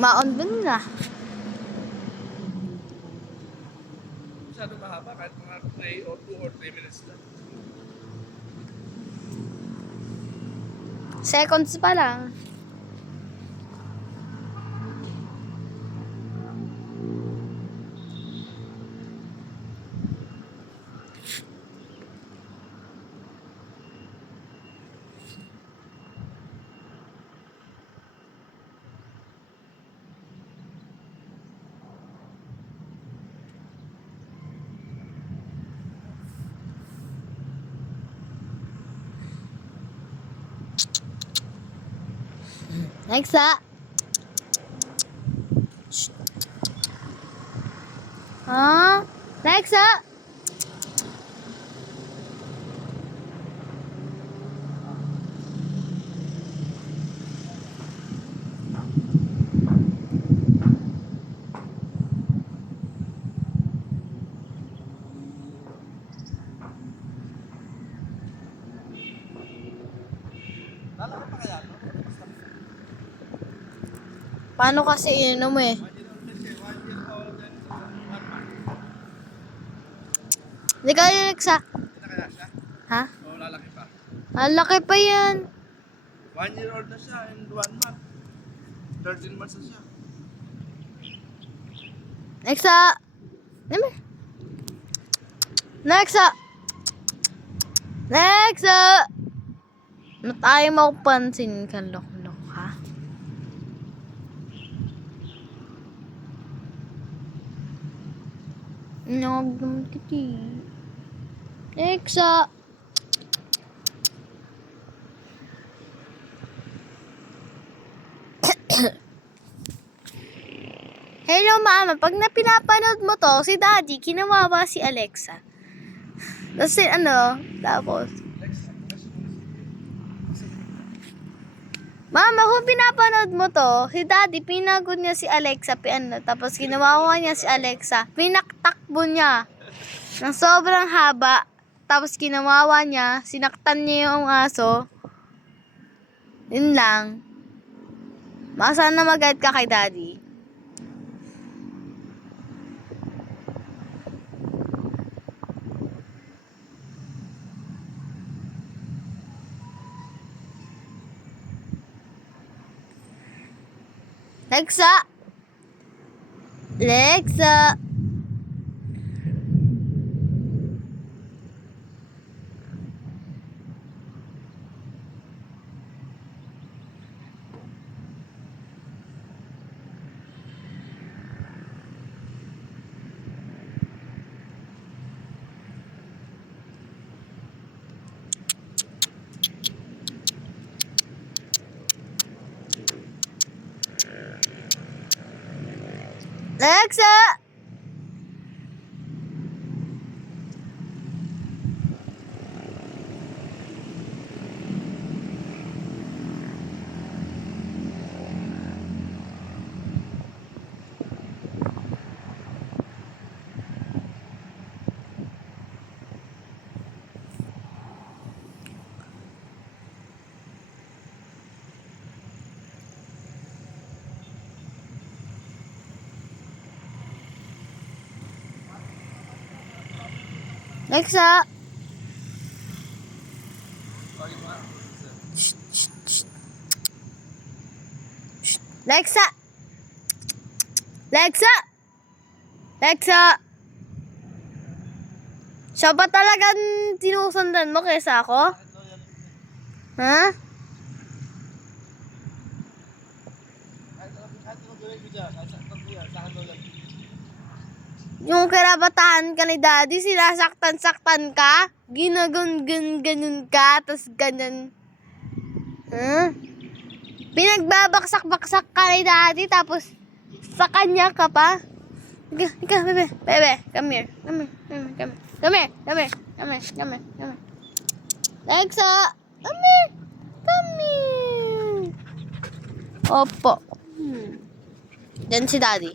Maon dun na. Masyado mahaba kahit mga 3 or 2 or 3 minutes lang. Seconds pa lang. Next Next Lalaki pa kaya, no? Paano kasi inom eh? 1 year old kasi, 1 year old and 1 month. Hindi ka Next Hindi na kaya siya? Ha? O lalaki pa? Laki pa yan. 1 year old na siya and 1 month. 13 months na siya. Next Next Next Ano tayo mapansin ka, lok-lok, ha? Nagdum kiti. Next Hello, mama. Pag pinapanood mo to, si daddy, kinawawa si Alexa. Tapos, mama, kung pinapanood mo to, si daddy, pinagod niya si Alexa, tapos kinawawa niya si Alexa, pinaktakbo niya ng sobrang haba, tapos kinawawa niya, sinaktan niya yung aso, yun lang. Sana mag-guide ka kay daddy. Lexa. Lexa. Lexa. Lexa. Lexa. Lexa. Siya ba talagang sinusundan mo kaysa ako? Ha? Yung karabataan ka ni daddy, sinasaktan-saktan ka, ginagun-ganyan ka, tas ganyan. Pinagbabaksak-baksak ka ni daddy, tapos sa kanya ka pa. Ika, bebe, come here. Come here. Lexa, come here. Opo. Yan si daddy.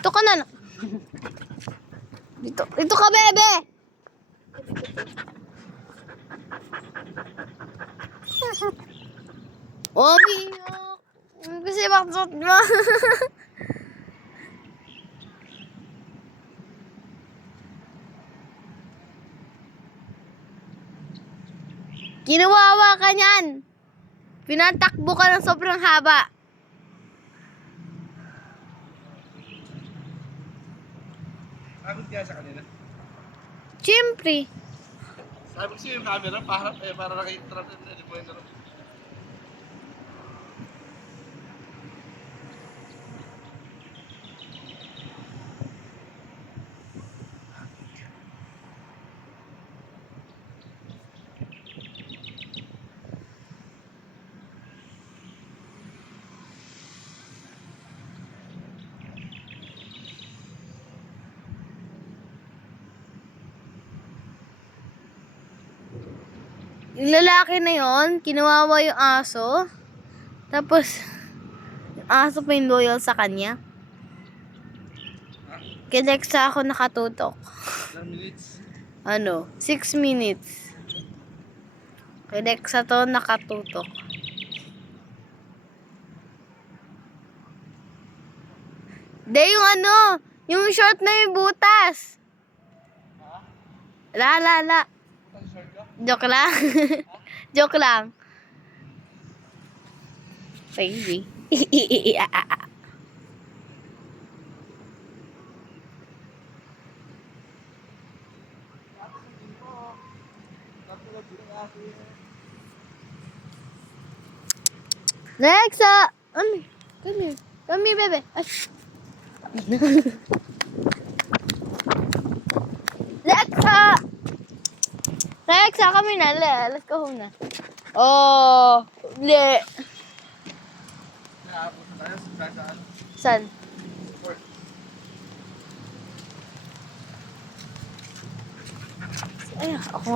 Ito ka na. Dito ka, bebe. Oh, kasi bakit mo? Kinawawa ka niyan. Pinatakbo ka ng sobrang haba. Sabi kaya sa kanila. Siyempre. Sabi ko siya yung camera, para nakikita natin. Hindi mo yun. Yung lalaki na yon, kinawawa yung aso. Tapos, yung aso pa yung loyal sa kanya. Kay Lexa ako nakatutok. Ilang minutes? 6 minutes. Kay Lexa to nakatutok. Yung short na yung butas. La. Putang short ka? Joke lang. Joke lang. Baby. Lexa! Ano? Come here. Come here, bebe. Ay. Lexa! Lexa, kami na. Let's go home na. Oh, le. Nakapos na tayo sa saan? San? Port. Ay, ako